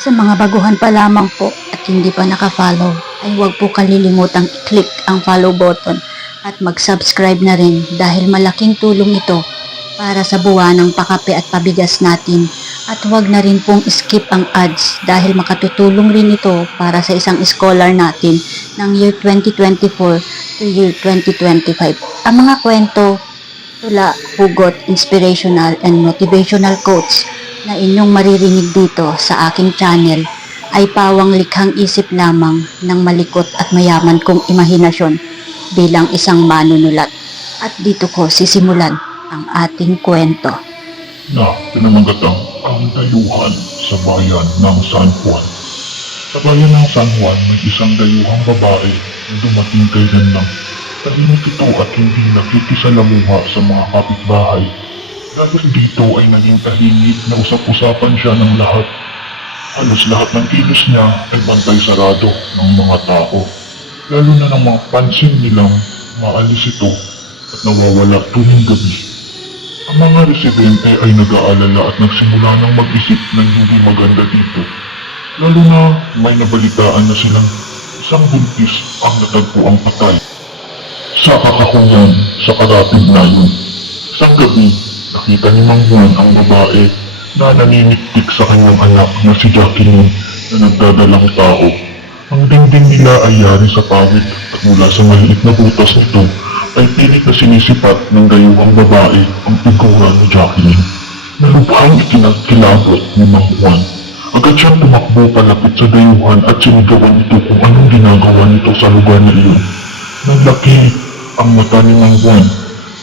Sa mga baguhan pa lamang po at hindi pa naka-follow, ay huwag po kalilimutang i-click ang follow button at mag-subscribe na rin dahil malaking tulong ito para sa buwanang pakape at pabigas natin. At huwag na rin pong skip ang ads dahil makatutulong rin ito para sa isang scholar natin ng year 2024 to year 2025. Ang mga kwento, tula, hugot, inspirational and motivational quotes na inyong maririnig dito sa aking channel ay pawang likhang isip lamang ng malikot at mayaman kong imahinasyon bilang isang manunulat. At dito ko sisimulan ang ating kwento. Na pinamagatang ang dayuhan sa bayan ng San Juan. Sa bayan ng San Juan, may isang dayuhang babae na dumating kailan lang. Tahimik ito at hindi nakikisalamuha sa mga kapitbahay. Dahil dito ay naging tahimik na usap-usapan siya ng lahat. Halos lahat ng kilos niya ay bantay sarado ng mga tao. Lalo na ng mga pansin nilang maalis ito at nawawala tuwing gabi. Ang mga residente ay nag-aalala at nagsimula ng mag-isip ng hindi maganda dito. Lalo na may nabalitaan na silang isang buntis ang natagpo ang patay. Sa kakahuyan sa karapid na yun. Isang gabi, nakita ni Mang Juan ang babae na naniniktik sa kanyang anak na si Jacqueline na nagdadalang tao. Ang dingding nila ay yari sa pawid at mula sa maliit na butas nito ay pilit na sinisipat ng dayuhang babae ang figura ni Jacqueline. Nalubhang ikinagkilabot ni Mang Juan. Agad siyang tumakbo palapit sa dayuhan at sinigawan ito kung anong ginagawa nito sa lugar na iyon. Naglaki ang mata ni Mang Juan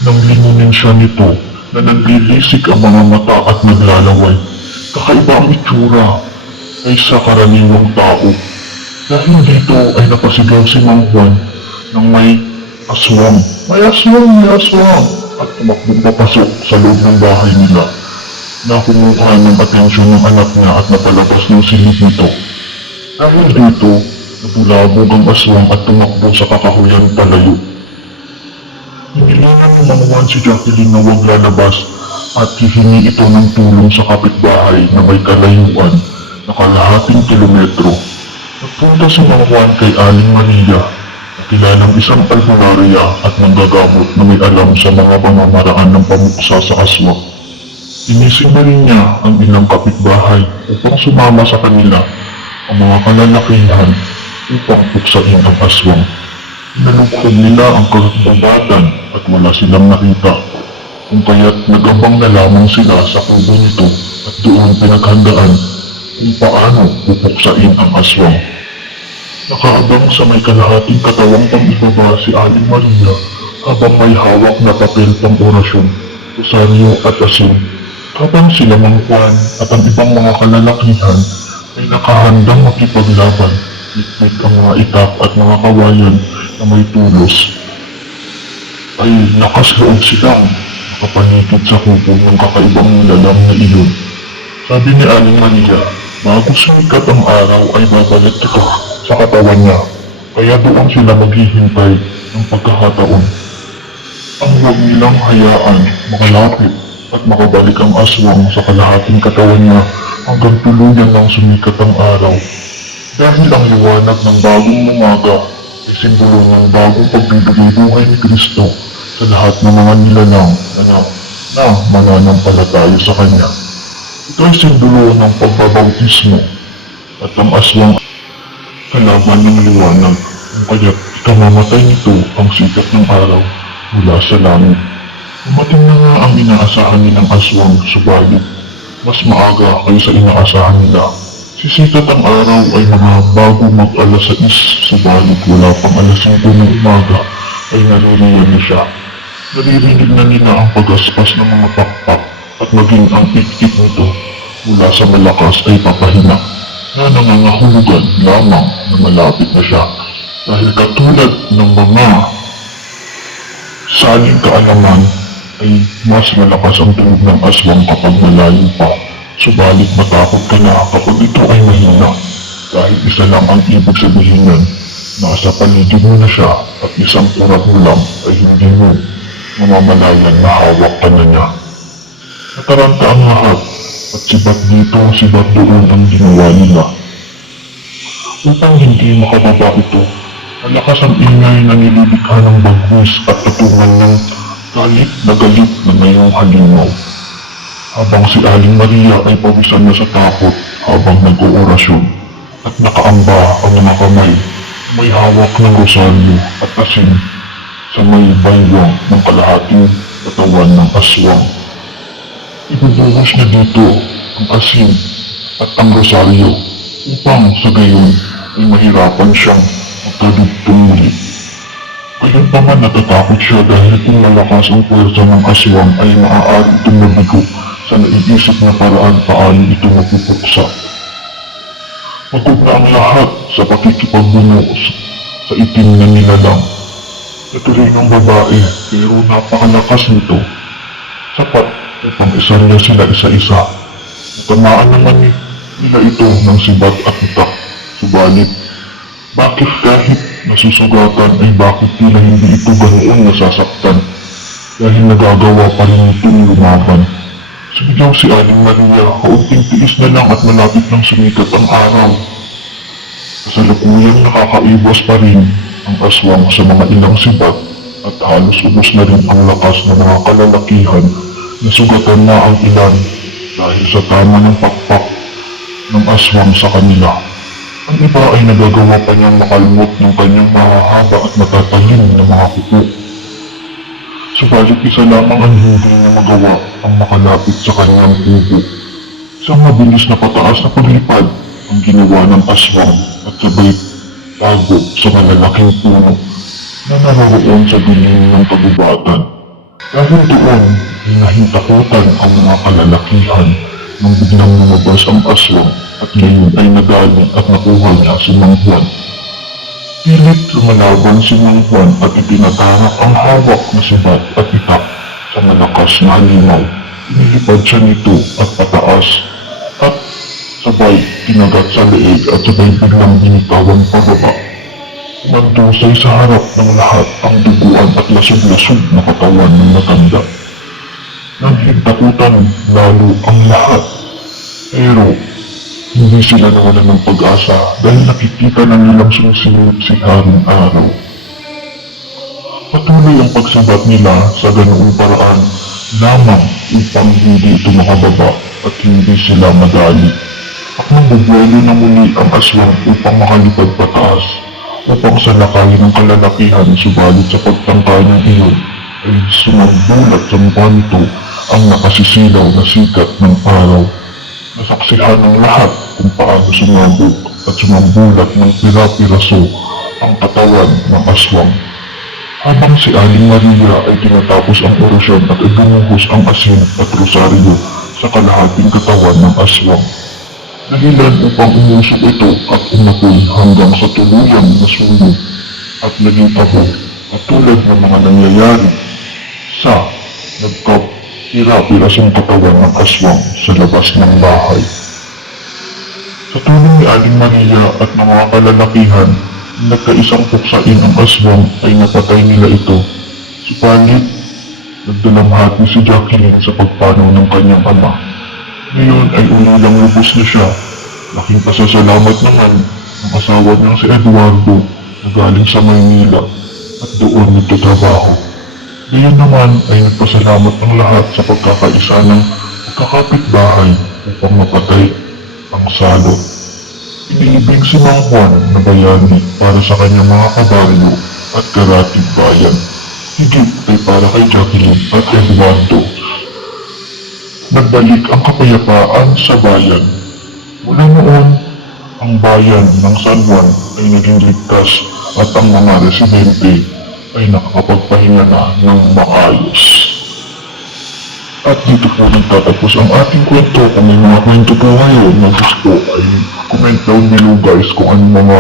nang lingunin siya nito na naglilisik ang mga mata at naglalaway. Kakaiba ang itsura ay sa karaniwang tao. Dahil dito ay napasigaw si Mang Juan ng may aswang. May aswang, may aswang! At tumakbong papasok sa loob ng bahay nila. Nakumuha ng atensyon ng anak niya at napalabas ng silid nito. Dahil dito, nabulabog ang aswang at tumakbo sa kakahuyan palayo. Hinilingan ni Mang Juan si Jacqueline na huwag lalabas at hihingi ito ng tulong sa kapitbahay na may kalayuan na kalahating kilometro. Nagpunta si Mang Juan kay Aling Maria, kilalang isang albularya at manggagamot na may alam sa mga pamamaraan ng pamuksa sa aswang. Inisingba rin niya ang ilang kapitbahay upang sumama sa kanila ang mga kalalakihan upang puksain ang aswang. Nalukod nila ang kagubatan at wala silang nakita, kung kaya't nagabang na lamang sila sa kubo nito at doon pinaghandaan kung paano pupuksain ang aswang. Nakaabang sa may kalahating katawang pang-ibaba si Aling Maria habang may hawak na papel pang orasyon, rosaryo at asin. Habang sila Mang Juan at ang ibang mga kalalakihan ay nakahandang makipaglaban, liklik ang mga itak at mga kawayan na may tulos, ay lakas loob silang nakapaligid sa kubo ng kakaibang nilalang na iyon. Sabi ni Aling Maria, bago sumikat ang araw ay babalik ito sa katawan niya, kaya doon sila maghihintay ng pagkakataon. Ang huwag nilang hayaan makalapit at makabalik ang aswang sa kalahating katawan niya hanggang tuluyan ng sumikat ang araw. Dahil ang liwanag ng bagong umaga ay simbolo ng bagong pagbibigay buhay ni Kristo sa lahat ng mga nilalang na mananampalataya sa Kanya. Ito ay simbolo ng pagbabautismo at ang aswang kalaban ng liwanag, kung kaya't ikamamatay nito ang sikat ng araw mula sa langit. Dumating na nga ang inaasahan nilang aswang, subalit mas maaga kaysa inaasahan nila. Sisikat ang araw ay mga bago mag-alas 6, subalit wala pang alas 5 ng umaga ay naririyan na siya. Naririnig na nila ang pagaspas ng mga pakpak at maging ang ikit nito mula sa malakas ay papahina na nangangahulugan lamang na malapit na siya dahil katulad ng mga saling kaalaman ay mas malakas ang tunog ng aswang kapag malayo pa, subalit matakot ka na kapag ito ay mahina dahil isa lang ang ibig sabihin nun, nasa paligid mo na siya at isang urat mo lang ay hindi mo mamamalayan na hawak ka na niya. Nataranta ang lahat at sibat dito, sibat doon ang ginawa nila. Upang hindi makababa ito, malakas ang ingay na nilibigha ng bagwis at tutungan ng galit na mayroong halimaw. Habang si Aling Maria ay pawisan na sa takot habang nag-oorasyon at nakaamba ang mga kamay, may hawak ng rosaryo at asin sa may baywang ng kalahating katawan ng aswang. Ibubuhos na dito ang asin at ang rosaryo upang sa gayon ay mahirapan siyang magkadugtong muli. Gayunpaman natatakot siya dahil kung malakas ang puwersa ng aswang ay maaari itong mabigo sa naiisip na paraan paano ito mapupuksa. Pagod na ang lahat sa pakikipagbuno sa itim na nilalang. Natuloy ng babae pero napakalakas nito. Sapat upang isarya sila isa-isa. Tamaan naman nila ito ng sibat at utak. Subalit, bakit kahit nasusugatan ay bakit nila hindi ito ganoon nasasaktan? Dahil nagagawa pa rin itong lumaban. Sumigaw si Aling Maria, kaunting tiis na lang at malapit ng sumikat ang araw. Kasalukuyang nakakaiwas pa rin ang aswang sa mga ilang sibat at halos ubos na rin ang lakas ng mga kalalakihan na sugatan na ang ilan dahil sa tama ng pakpak ng aswang sa kanila. Ang iba ay nagagawa pa niyang makalmot ng kanyang mahahaba at matatalim na mga kuko. Subalit isa lamang ang hindi niya magawa ang makalapit sa kanyang kubo. Isang mabilis na pataas na paglipad ang ginawa ng aswang at sabay tago sa malalaking puno na naroon sa dilim ng kagubatan. Dahil doon, hinahintakutan ang mga kalalakihan nang biglang lumabas ang aswang at ngayon ay nagaling at nakuha niya si Mang Juan. Pilit lumalaban si Mang Juan at itinatarak ang hawak na sibat at itak sa malakas na halimaw. Inilipad siya nito at pataas at sabay tinagat sa leeg at sabay biglang binitawan pababa. Nagdusay sa harap ng lahat ang duguan at lasog-lasog na katawan ng matanda. Naghintakutan lalo ang lahat. Pero hindi sila nawalan ng pag-asa dahil nakikita na nilang sumusunod si Haring Araw. Patuloy ang pagsabat nila sa ganoong paraan lamang upang hindi ito makababa at hindi sila madali. At nagbubuelo na muli ang aswang upang makalipad pataas upang salakayin ng kalalakihan, subalit sa pagtangka ng iyon ay sumambulat sa mukha nito ang nakasisilaw na sikat ng araw. Nasaksihan ng lahat kung paano sumabog at sumambulat ng pira-piraso ang katawan ng aswang. Habang si Aling Maria ay tinatapos ang orasyon at ibumuhos ang asin at rosaryo sa kalahating katawan ng aswang. Dahilan upang umusok ito at umapoy hanggang sa tuluyang nasunog at naging tabo at tulad ng mga nangyayari sa nagkapira-pirasong katawan ng aswang sa labas ng bahay. Sa tulong ni Aling Maria at ng mga kalalakihan, nagkaisang puksain ang aswang ay napatay nila ito. Subalit, nagdalamhati si Jacqueline sa pagpanaw ng kanyang ama. Ngayon ay ulang lubos na siya. Laking pasasalamat naman ang asawa niyang si Eduardo na galing sa Maynila at doon nagtatrabaho. Ngayon naman ay nagpasalamat ang lahat sa pagkakaisa ng magkakapitbahay upang mapatay ang salot. Iniibig si Mang Juan na bayani para sa kanyang mga kabaryo at karatig bayan. Higit ay para kay Jacqueline at Eduardo. Nagbalik ang kapayapaan sa bayan. Mula noon, ang bayan ng San Juan ay naging ligtas at ang mga residente ay nakakapagpahinga na ng maayos. At dito po nagtatapos ang ating kwento. Kung may mga kwento po kayo na gusto ay comment down below guys kung anong mga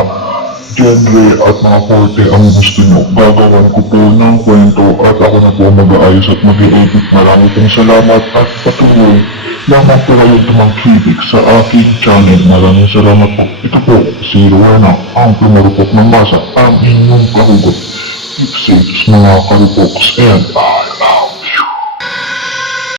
genre at mga korte ang gusto nyo. Gagawan ko po ng kwento at ako na po mag-aayos at mag-edit. Marami pong salamat at patuloy lamang po kayo tumangkilik sa aking channel. Maraming salamat po. Ito po, si Rowena, ang pumarupok ng masa, ang inyong kahugot. Keep safe mga karupoks and